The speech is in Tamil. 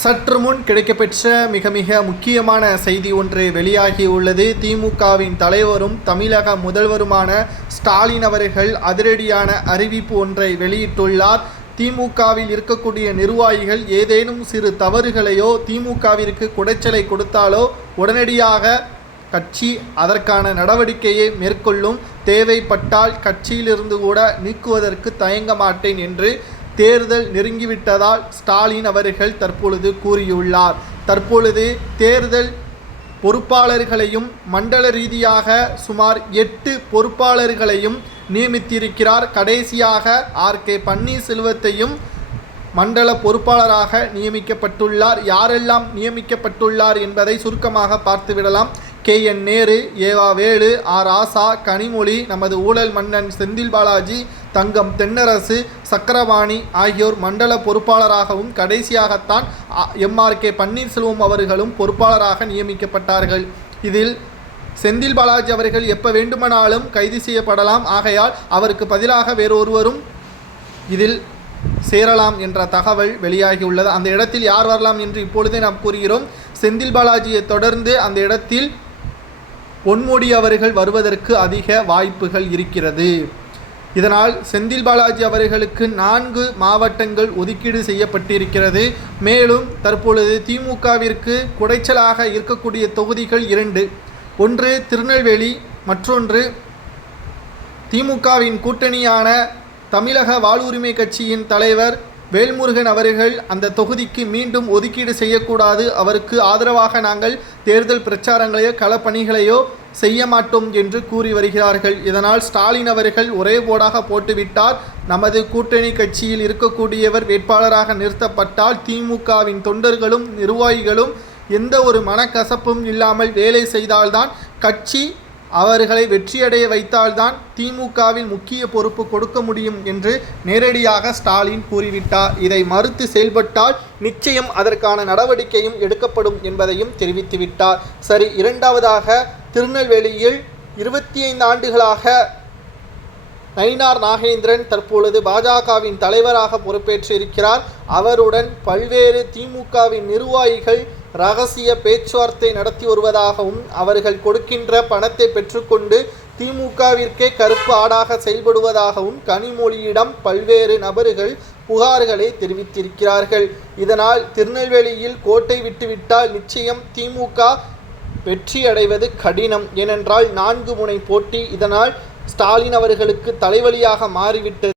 சற்று முன் கிடைக்கப்பெற்ற மிக முக்கியமான செய்தி ஒன்று வெளியாகியுள்ளது. திமுகவின் தலைவரும் தமிழக முதல்வருமான ஸ்டாலின் அவர்கள் அதிரடியான அறிவிப்பு ஒன்றை வெளியிட்டுள்ளார். திமுகவில் இருக்கக்கூடிய நிர்வாகிகள் ஏதேனும் சிறு தவறுகளையோ திமுகவிற்கு குடைச்சலை கொடுத்தாலோ உடனடியாக கட்சி அதற்கான நடவடிக்கையை மேற்கொள்ளும், தேவைப்பட்டால் கட்சியிலிருந்து கூட நீக்குவதற்கு தயங்க மாட்டேன் என்று தேர்தல் நெருங்கிவிட்டதால் ஸ்டாலின் அவர்கள் தற்பொழுது கூறியுள்ளார். தற்பொழுது தேர்தல் பொறுப்பாளர்களையும் மண்டல ரீதியாக சுமார் 8 பொறுப்பாளர்களையும் நியமித்திருக்கிறார். கடைசியாக RK பன்னீர்செல்வத்தையும் மண்டல பொறுப்பாளராக நியமிக்கப்பட்டுள்ளார். யாரெல்லாம் நியமிக்கப்பட்டுள்ளார் என்பதை சுருக்கமாக பார்த்துவிடலாம். KN நேரு, ஏவா வேலு, ராசா, கனிமொழி, நமது ஊழல் மன்னன் செந்தில் பாலாஜி, தங்கம் தென்னரசு, சக்கரபாணி ஆகியோர் மண்டல பொறுப்பாளராகவும் கடைசியாகத்தான் MRK பன்னீர்செல்வம் அவர்களும் பொறுப்பாளராக நியமிக்கப்பட்டார்கள். இதில் செந்தில் பாலாஜி அவர்கள் எப்போ வேண்டுமானாலும் கைது செய்யப்படலாம். ஆகையால் அவருக்கு பதிலாக வேறொருவரும் இதில் சேரலாம் என்ற தகவல் வெளியாகியுள்ளது. அந்த இடத்தில் யார் வரலாம் என்று இப்பொழுதே நாம் கூறுகிறோம். செந்தில் பாலாஜியை தொடர்ந்து அந்த இடத்தில் பொன்முடி அவர்கள் வருவதற்கு அதிக வாய்ப்புகள் இருக்கிறது. இதனால் செந்தில் பாலாஜி அவர்களுக்கு 4 மாவட்டங்கள் ஒதுக்கீடு செய்யப்பட்டிருக்கிறது. மேலும் தற்பொழுது திமுகவிற்கு குடைச்சலாக இருக்கக்கூடிய தொகுதிகள் 2. ஒன்று திருநெல்வேலி, மற்றொன்று திமுகவின் கூட்டணியான தமிழக வாழ்வுரிமை கட்சியின் தலைவர் வேல்முருகன் அவர்கள் அந்த தொகுதிக்கு மீண்டும் ஒதுக்கீடு செய்யக்கூடாது, அவருக்கு ஆதரவாக நாங்கள் தேர்தல் பிரச்சாரங்களையோ களப்பணிகளையோ செய்ய மாட்டோம் என்று கூறி வருகிறார்கள். இதனால் ஸ்டாலின் அவர்கள் ஒரே போடாக போட்டுவிட்டார். நமது கூட்டணி கட்சியில் இருக்கக்கூடியவர் வேட்பாளராக நிறுத்தப்பட்டால் திமுகவின் தொண்டர்களும் நிர்வாகிகளும் எந்த ஒரு மனக்கசப்பும் இல்லாமல் வேலை செய்தால்தான், கட்சி அவர்களை வெற்றியடைய வைத்தால்தான் திமுகவில் முக்கிய பொறுப்பு கொடுக்க முடியும் என்று நேரடியாக ஸ்டாலின் கூறிவிட்டார். இதை மறுத்து செயல்பட்டால் நிச்சயம் அதற்கான நடவடிக்கையும் எடுக்கப்படும் என்பதையும் தெரிவித்துவிட்டார். சரி, இரண்டாவதாக திருநெல்வேலியில் 25 ஆண்டுகளாக நயினார் நாகேந்திரன் தற்பொழுது பாஜகவின் தலைவராக பொறுப்பேற்றிருக்கிறார். அவருடன் பல்வேறு திமுகவின் நிர்வாகிகள் ரகசிய பேச்சுவார்த்தை நடத்தி வருவதாகவும் அவர்கள் கொடுக்கின்ற பணத்தை பெற்றுக்கொண்டு திமுகவிற்கே கருப்பு ஆடாக செயல்படுவதாகவும் கனிமொழியிடம் பல்வேறு நபர்கள் புகார்களை தெரிவித்திருக்கிறார்கள். இதனால் திருநெல்வேலியில் கோட்டை விட்டுவிட்டால் நிச்சயம் திமுக வெற்றி அடைவது கடினம். ஏனென்றால் 4 முனை போட்டி. இதனால் ஸ்டாலின் அவர்களுக்கு தலைவலியாக மாறிவிட்டது.